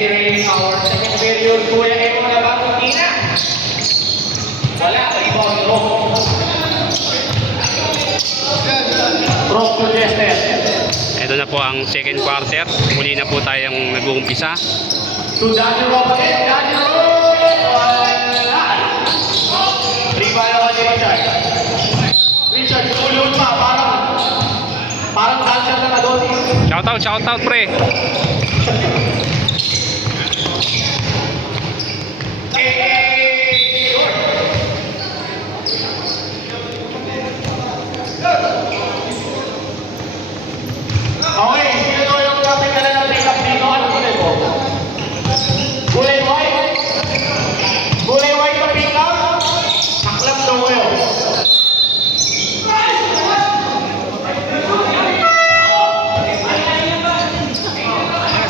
Entering our second period, Kuya Emo na ba? Hindi na. Wala, rebound Rock. Rock to Jester. Ito na po ang second quarter. Muli na po tayong nag-uumpisa. To Daniel Rock again. Daniel Rock! Wala. Rebound naman ni Richard. Richard, tulun pa. Parang dancer na Adonis. Shout out pre. Okay, sino daw yung kapit ka na ng pick-up dito? Ano kulay mo? Kulay white? Kulay white na pick-up? Naklap daw ko yun.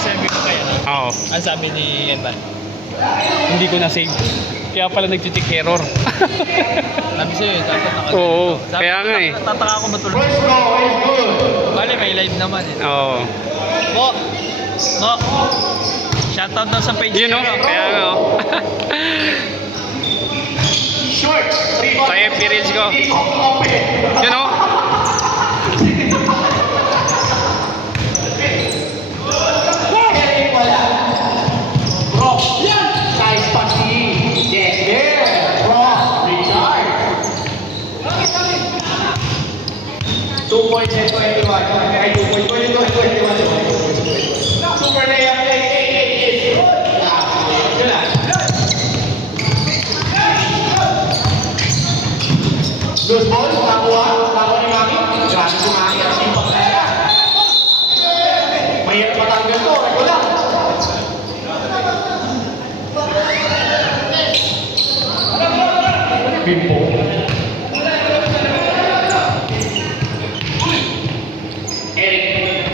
Sabi ko kaya. Oo. Ang sabi ni Enban. Hindi ko na-save. Kaya pala nag-tick error. Sabi sa'yo, dapat naka- Oo, kaya nga eh. Tataka ako matulog. First go is good. Bale, may live naman eh. Oo. Mo! Shoutout daw sa page Yun o, niyo. kaya nga o. Short. Rebound. Sa FB Reels ko. Open. Yun o. Wala. Rock. Size pasi. Yes, there. Rock. Richard. 2 points and 21. Ay, 2 points. 21. Super layup. Yun lang. Loose ball. Nakuha ni Maki. Grabe si Maki. Ang simpang talaga. Mahirap matanggal to. Reko lang. Pimpo. Eric.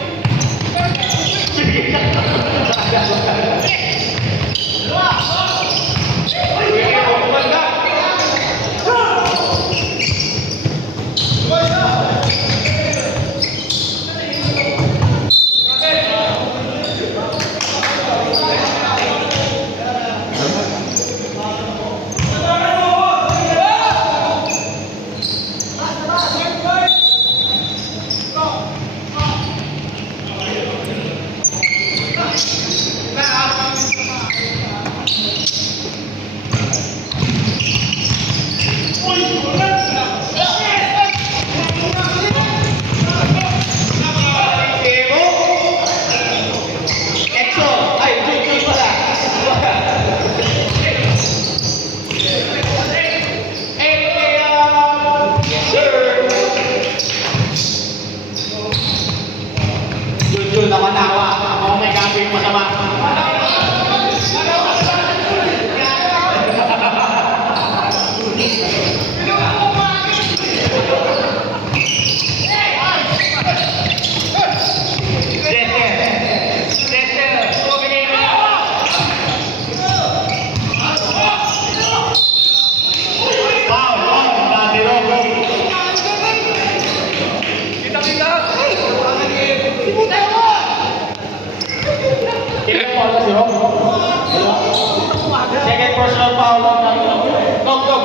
Nakatawa. Ako may gagawin masama. Second personal foul. Go.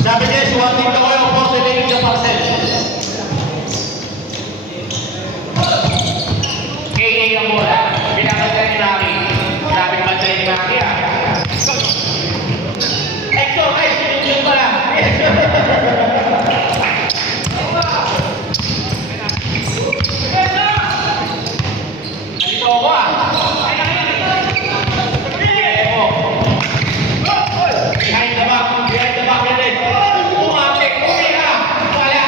Sabi niya, suwating ko kayo po sa lingid ng parcel. KA ang bola. Pinakasal ni Maki. Grabe naman sa'yo ni Maki ah. Exo, ay, sinunod ko lang. Nalito ako ah. Behind the back, yan din. Umapik, umira. Wala.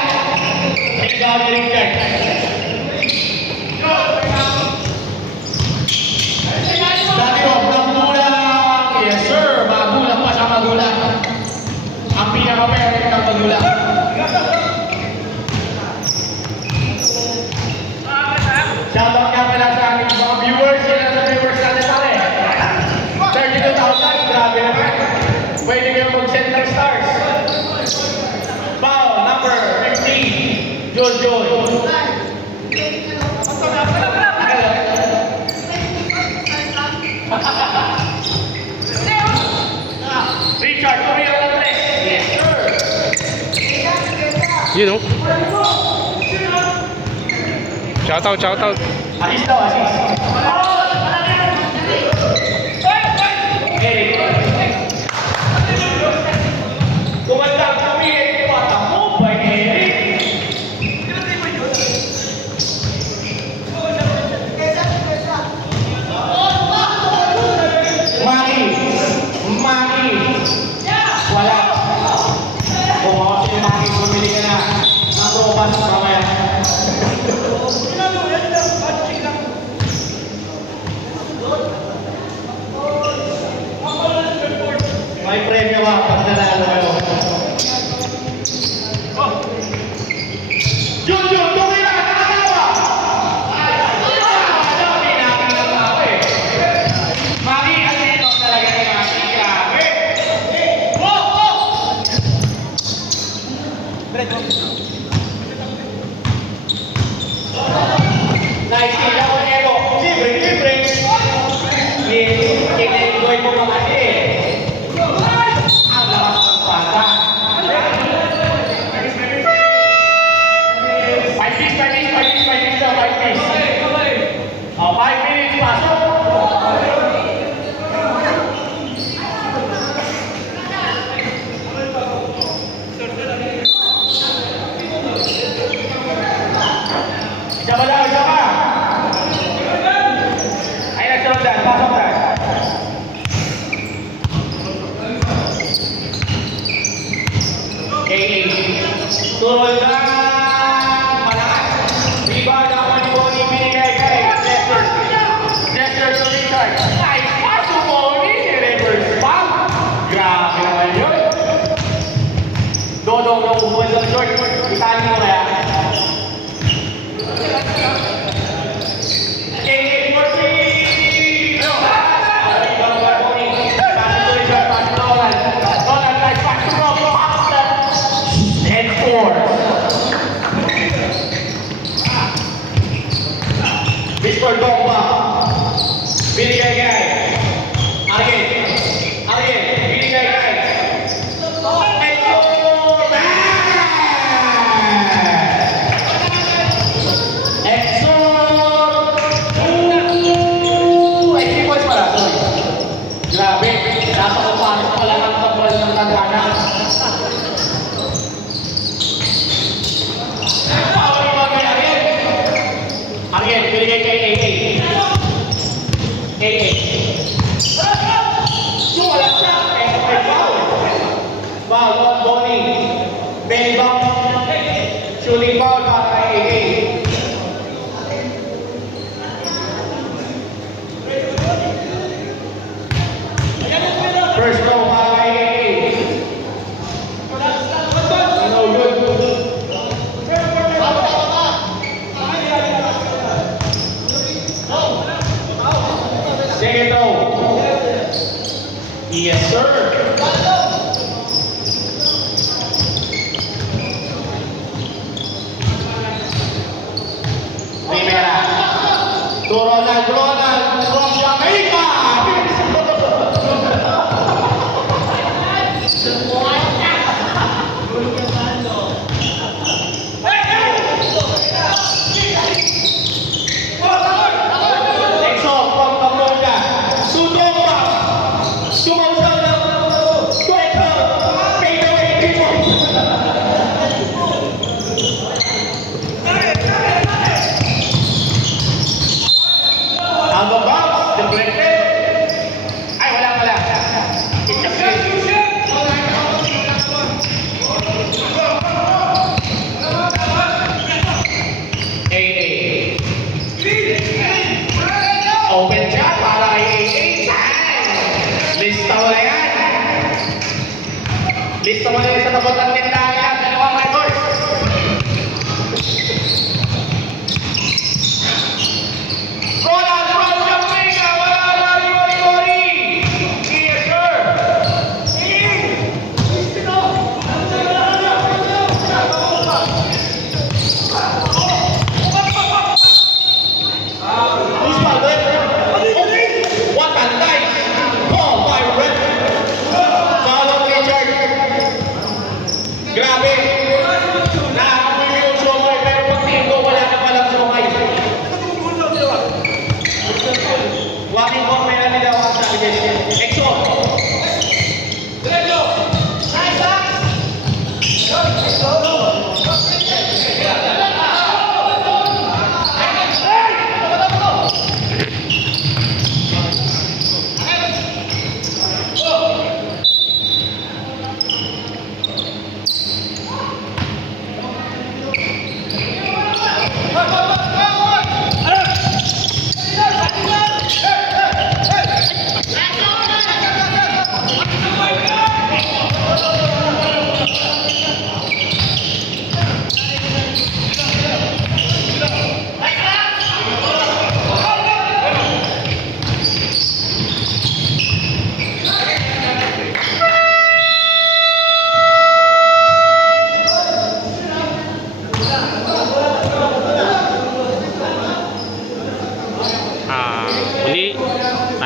Ikaw ni Richard. Dati Rob, nagdulang. Yes sir, magulang pa siya magulang. Ang pinaka-parent ng magulang. Shoutout nga pala sa aking Yun oh. Shoutout, shoutout. Asis daw, asis. Eric. Kumandang kumilit mata mo ba, Eric? Maki. Wala. Kung ako si Maki, bumili ka na ng tropas mamaya. May premyo ka pag nanalo kayo. Jun! Tumay na! Nakatawa! Dami namin ng tao eh. Maki, ang ito talaga ni Maki. Grabe! Nice kill ako niya ko. Libre! Kina-enjoy mo mga kasi eh. Ang lakas ng pata. 5 piece daw, 5 piece. Oh, 5 minutes, pasok. Isa pa. Ay, nagsunod dyan, pasok dyan. Turun dan malakas. Rebound naman ni Bonnie binigay kay Jester to Richard. Nice pass to Bonnie. Reverse pump. Grabe naman yun. Dodong na upuan sa short. Itaan mo kaya. KK for three. Rebound by Bonnie. Pass to Richard. Pass to Nolan. Nolan nice pass to Rob. Pops that. And 4. Mr. Dogba. Binigay kay Argen. Binigay kay Exor. Ay, 3 points pala. Sorry. Grabe. Nasa kumpares pala ng kapal ng tandana. Argen, binigay kay AA. Yung wala siya. May foul. Foul, Bonnie. Belly bump. Shooting foul para kay AA. First row para kay AA. No good. Second row. Yes, sir. Primera. To Ronald from Jamaica. Exo from Cambodia. Sudongpa. Sumausal na. Kwento. Fade away people. Out of bounds. Deflected. Ay, wala. It's a play. Open shot para kay AA. Lista mo na yan. Lista mo na yan sa tabot ng tindahan yan. Dalawang records. Ronald from Jamaica. Wala. Mori. Yes, sir. Who's my red? What a nice ball by Red. Follow Richard.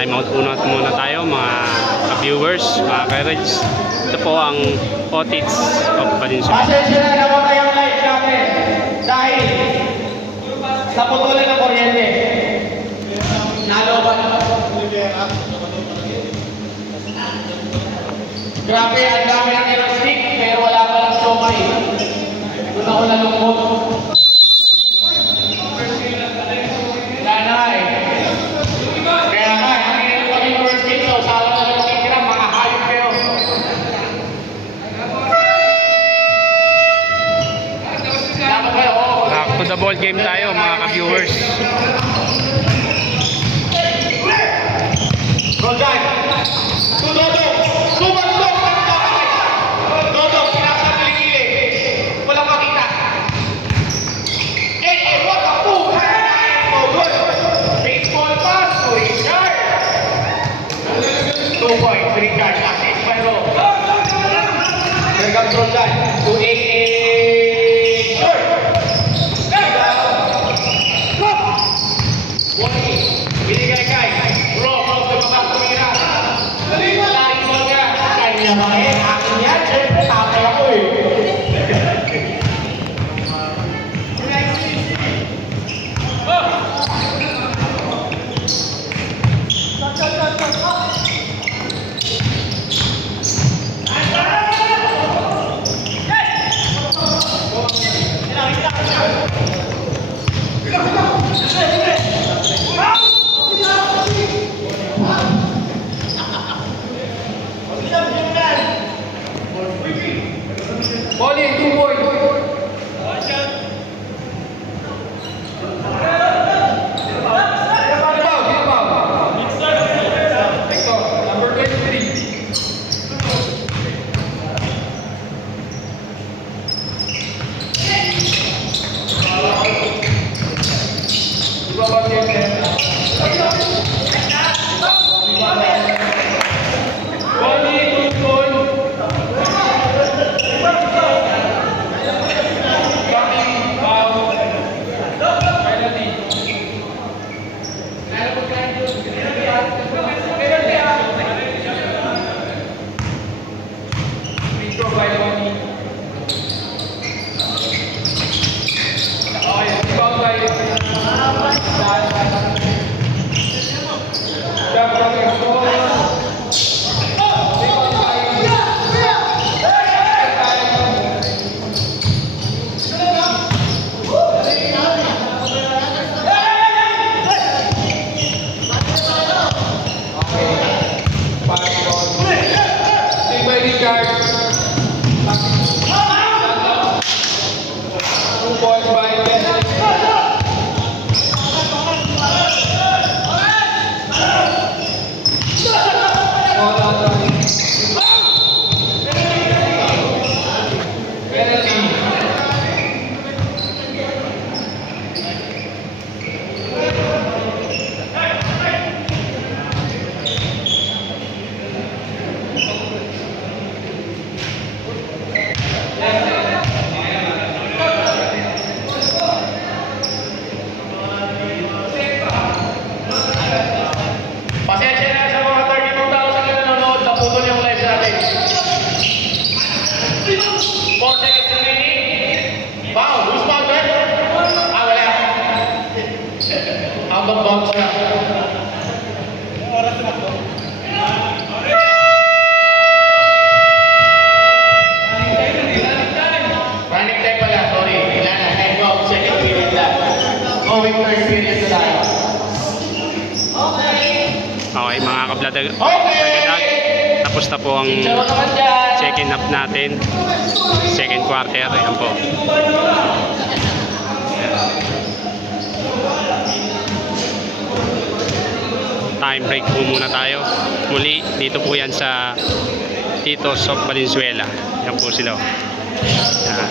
Time out muna tayo mga ka-viewers, mga ka-reds. Ito po ang Otits of Valenzuela. Pasensya na namatay ang live natin dahil naputulan ng kuryente. Naloban. Grabe, ang dami ng yellow stick, pero wala pa lang siomay. Doon ako nalungkot. Wala na eh. Kaya nga, ang hirap maging first game, so usawa na lang titira, mga hayop kayo. Dapat kayo, oo. Back to the ball game tayo mga ka-viewers. Roldan, to Dodo, sumandok ng kamay. Dodo, pinasa ng kilikili. Walang makita. What a fool! Oh, good. Baseball pass to Richard. 2 points, Richard. Assist by Ro. Here comes Roldan to a short. Binigay kay Ro, lumabas tumira. Lain mo niya. Kanya ba eh? Akin yan. Siyempre, tatay ako eh. Boli, 2 points. Number 23. Boli, 2 points. Pasensya na sa mga 32,000 na nanonood, naputol yung live natin. 4 seconds remaining. Wow, who's fouled that? Ah, wala. Out of bounds na. Running time pala, sorry. Wala na, time out, second period na. Going third period na tayo. Okay mga kabladag, Okay! tapos na po ang Charo naman dyan. second half natin, second quarter. Ayan po. Time break po muna tayo. Muli, dito po yan sa Titos of Valenzuela. Yan po sila. Yan.